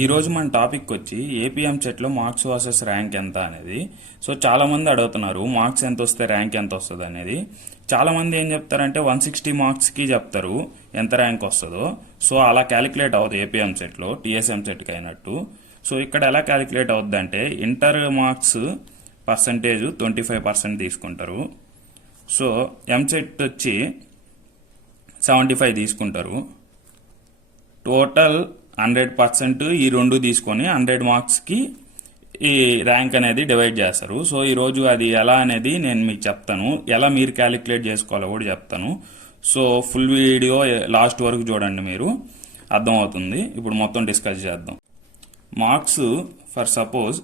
ఈరోజు మన టాపిక్ వచ్చి ఏపీఎం సెట్లో మార్క్స్ వర్సెస్ ర్యాంక్ ఎంత అనేది. సో చాలామంది అడుగుతున్నారు మార్క్స్ ఎంత వస్తే ర్యాంక్ ఎంత వస్తుంది అనేది. చాలామంది ఏం చెప్తారంటే 160 మార్క్స్కి చెప్తారు ఎంత ర్యాంక్ వస్తుందో. సో అలా క్యాలిక్యులేట్ అవుతుంది ఏపీఎం సెట్లో, టీఎస్ఎం సెట్కి అయినట్టు. సో ఇక్కడ ఎలా క్యాలిక్యులేట్ అవుద్ది అంటే ఇంటర్ మార్క్స్ పర్సంటేజ్ 25% తీసుకుంటారు. సో ఎంసెట్ వచ్చి 75 తీసుకుంటారు. టోటల్ 100% ఈ రెండు తీసుకొని 100 మార్క్స్కి ఈ ర్యాంక్ అనేది డివైడ్ చేస్తారు. సో ఈరోజు అది ఎలా అనేది నేను మీకు చెప్తాను, ఎలా మీరు క్యాలిక్యులేట్ చేసుకోవాలో కూడా చెప్తాను. సో ఫుల్ వీడియో లాస్ట్ వరకు చూడండి, మీరు అర్థమవుతుంది. ఇప్పుడు మొత్తం డిస్కస్ చేద్దాం. మార్క్స్ ఫర్ సపోజ్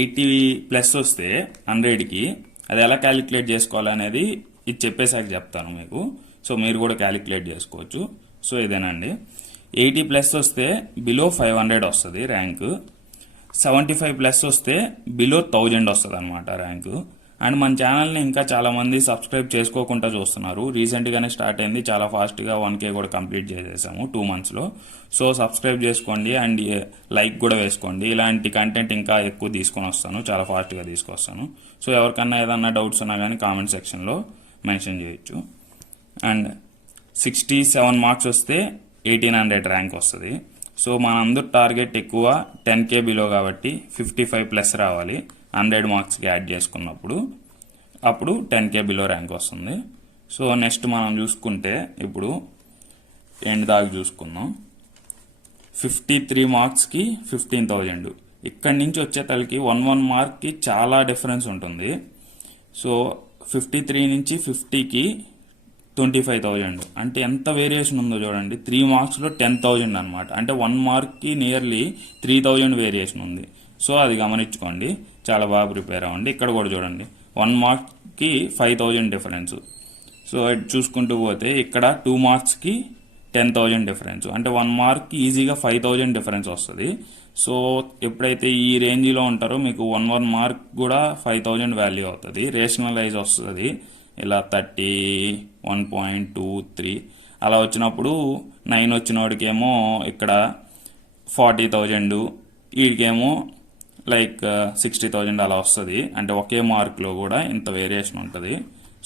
80+ వస్తే 100కి అది ఎలా క్యాలిక్యులేట్ చేసుకోవాలనేది ఇది చెప్పేసాక చెప్తాను మీకు. సో మీరు కూడా క్యాలిక్యులేట్ చేసుకోవచ్చు. సో ఇదేనండి, 80+ వస్తే బిలో 500 వస్తుంది ర్యాంకు. 75+ వస్తే బిలో 1000 వస్తుంది అనమాట ర్యాంకు. అండ్ మన ఛానల్ని ఇంకా చాలామంది సబ్స్క్రైబ్ చేసుకోకుండా చూస్తున్నారు. రీసెంట్గానే స్టార్ట్ అయింది, చాలా ఫాస్ట్గా 1K కూడా కంప్లీట్ చేసేసాము 2 monthsలో. సో సబ్స్క్రైబ్ చేసుకోండి అండ్ లైక్ కూడా వేసుకోండి. ఇలాంటి కంటెంట్ ఇంకా ఎక్కువ తీసుకొని వస్తాను, చాలా ఫాస్ట్గా తీసుకొస్తాను. సో ఎవరికన్నా ఏదన్నా డౌట్స్ ఉన్నా కానీ కామెంట్ సెక్షన్లో మెన్షన్ చేయొచ్చు. అండ్ 67 మార్క్స్ వస్తే 1800 ర్యాంక్ వస్తుంది. సో మనందరూ టార్గెట్ ఎక్కువ 10K బిలో కాబట్టి 55+ రావాలి 100 మార్క్స్కి యాడ్ చేసుకున్నప్పుడు. అప్పుడు 10K బిలో ర్యాంక్ వస్తుంది. సో నెక్స్ట్ మనం చూసుకుంటే ఇప్పుడు ఎండ్ దాకా చూసుకుందాం. 53 మార్క్స్కి 15,000. ఇక్కడి నుంచి వచ్చే తలకి 1 మార్క్కి చాలా డిఫరెన్స్ ఉంటుంది. సో 53 నుంచి 50కి 25,000. అంటే ఎంత వేరియేషన్ ఉందో చూడండి. 3 మార్క్స్లో 10,000 అనమాట. అంటే 1 మార్క్కి నియర్లీ 3,000 వేరియేషన్ ఉంది. సో అది గమనించుకోండి, చాలా బాగా ప్రిపేర్ అవ్వండి. ఇక్కడ కూడా చూడండి 1 మార్క్కి 5,000 డిఫరెన్స్. సో చూసుకుంటూ పోతే ఇక్కడ 2 మార్క్స్కి 10,000 డిఫరెన్స్. అంటే 1 మార్క్కి ఈజీగా 5,000 డిఫరెన్స్ వస్తుంది. సో ఎప్పుడైతే ఈ రేంజ్లో ఉంటారో మీకు 1 మార్క్ కూడా 5,000 వాల్యూ అవుతుంది. రేషనలైజ్ వస్తుంది ఇలా 30, 1.23 అలా వచ్చినప్పుడు 9 వచ్చిన వాడికేమో ఇక్కడ 40,000, వీడికేమో లైక్ 60,000 అలా వస్తుంది. అంటే ఒకే మార్క్లో కూడా ఇంత వేరియేషన్ ఉంటుంది.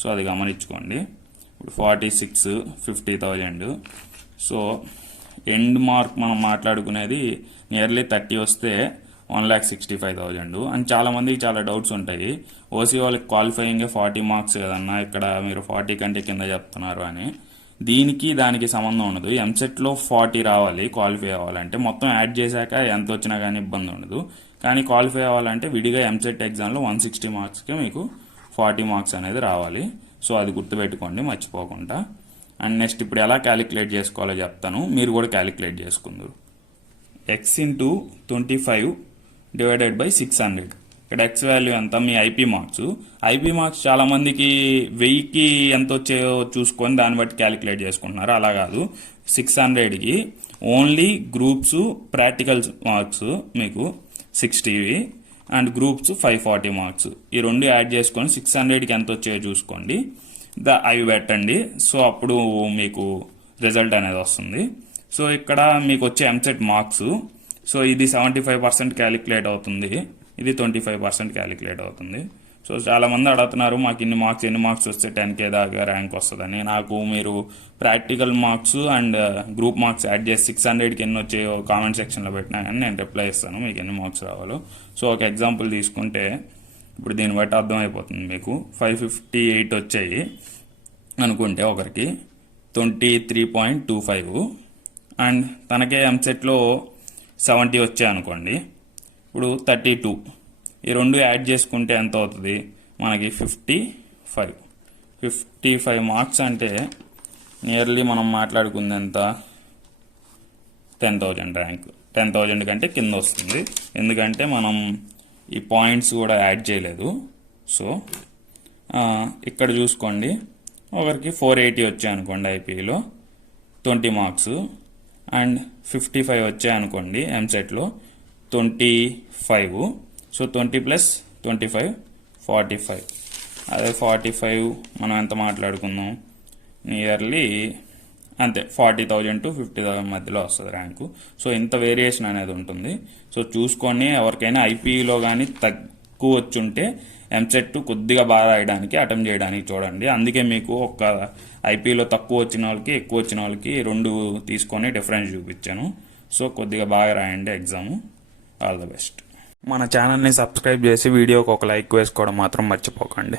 సో అది గమనించుకోండి. ఇప్పుడు 46, 50,000. సో ఎండ్ మార్క్ మనం మాట్లాడుకునేది నియర్లీ 30 వస్తే 1,65,000. అండ్ చాలామందికి చాలా డౌట్స్ ఉంటాయి, ఓసీ వాళ్ళకి క్వాలిఫైయింగ్ 40 మార్క్స్ కదన్నా, ఇక్కడ మీరు 40 కంటే కింద చెప్తున్నారు అని. దీనికి దానికి సంబంధం ఉండదు. ఎంసెట్లో 40 రావాలి క్వాలిఫై అవ్వాలంటే. మొత్తం యాడ్ చేశాక ఎంత వచ్చినా కానీ ఇబ్బంది ఉండదు. కానీ క్వాలిఫై అవ్వాలంటే విడిగా ఎంసెట్ ఎగ్జామ్లో 160 మార్క్స్కి మీకు 40 మార్క్స్ అనేది రావాలి. సో అది గుర్తుపెట్టుకోండి మర్చిపోకుండా. అండ్ నెక్స్ట్ ఇప్పుడు ఎలా క్యాలిక్యులేట్ చేసుకోవాలో చెప్తాను, మీరు కూడా క్యాలిక్యులేట్ చేసుకుందరు. x × 25 divided by 600. ఇక్కడ x వాల్యూ ఎంత, మీ ఐపీ మార్క్స్. ఐపీ మార్క్స్ చాలామందికి 1000కి ఎంత వచ్చాయో చూసుకొని దాన్ని బట్టి క్యాలిక్యులేట్ చేసుకుంటున్నారు. అలా కాదు, 600కి ఓన్లీ గ్రూప్స్ ప్రాక్టికల్స్ మార్క్స్ మీకు 60 అండ్ గ్రూప్స్ 540 మార్క్స్. ఈ రెండు యాడ్ చేసుకొని 600కి ఎంత వచ్చాయో చూసుకోండి, అవి పెట్టండి. సో అప్పుడు మీకు రిజల్ట్ అనేది వస్తుంది. సో ఇక్కడ మీకు వచ్చే ఎంసెట్ మార్క్స్. సో ఇది 75% క్యాలిక్యులేట్ అవుతుంది, ఇది 25% క్యాలిక్యులేట్ అవుతుంది. సో చాలామంది అడుగుతున్నారు మాకు ఎన్ని మార్క్స్ వస్తే 10K దాకా ర్యాంక్ వస్తుందని. నాకు మీరు practical marks and group marks add చేసి 600కి ఎన్ని వచ్చాయో కామెంట్ సెక్షన్లో పెట్టినా కానీ నేను రిప్లై ఇస్తాను మీకు ఎన్ని మార్క్స్ రావాలో. సో ఒక ఎగ్జాంపుల్ తీసుకుంటే ఇప్పుడు దీన్ని బట్టి అర్థమైపోతుంది మీకు. 558 వచ్చాయి అనుకుంటే ఒకరికి 23.25 అండ్ తనకే ఎంసెట్లో 70 వచ్చాయి అనుకోండి. ఇప్పుడు 32, ఈ రెండు యాడ్ చేసుకుంటే ఎంత అవుతుంది మనకి 55 మార్క్స్. అంటే నియర్లీ మనం మాట్లాడుకుంది ఎంత, 10,000 ర్యాంక్. 10,000 కంటే కింద వస్తుంది, ఎందుకంటే మనం ఈ పాయింట్స్ కూడా యాడ్ చేయలేదు. సో ఇక్కడ చూసుకోండి, ఒకరికి 480 వచ్చాయి అనుకోండి ఐపీలో 20 మార్క్స్ అండ్ 55 వచ్చాయి అనుకోండి ఎంసెట్లో 25. సో 20 + 25 45. అదే 45 మనం ఎంత మాట్లాడుకుందాం, నియర్లీ అంతే 40,000 to 50,000 మధ్యలో వస్తుంది ర్యాంకు. సో ఇంత వేరియేషన్ అనేది ఉంటుంది. సో చూసుకొని ఎవరికైనా ఐపీఈలో కానీ తక్కువ వచ్చుంటే ఎంసెట్ కొద్దిగా బాగా రాయడానికి అటెంప్ట్ చేయడానికి చూడండి. అందుకే మీకు ఒక ఐపీఈలో తక్కువ వచ్చిన వాళ్ళకి ఎక్కువ వచ్చిన వాళ్ళకి 2 తీసుకొని డిఫరెన్స్ చూపించాను. సో కొద్దిగా బాగా రాయండి ఎగ్జామ్. All the best. మన ఛానల్ని సబ్స్క్రైబ్ చేసి వీడియోకి ఒక లైక్ వేసుకోవడం మాత్రం మర్చిపోకండి.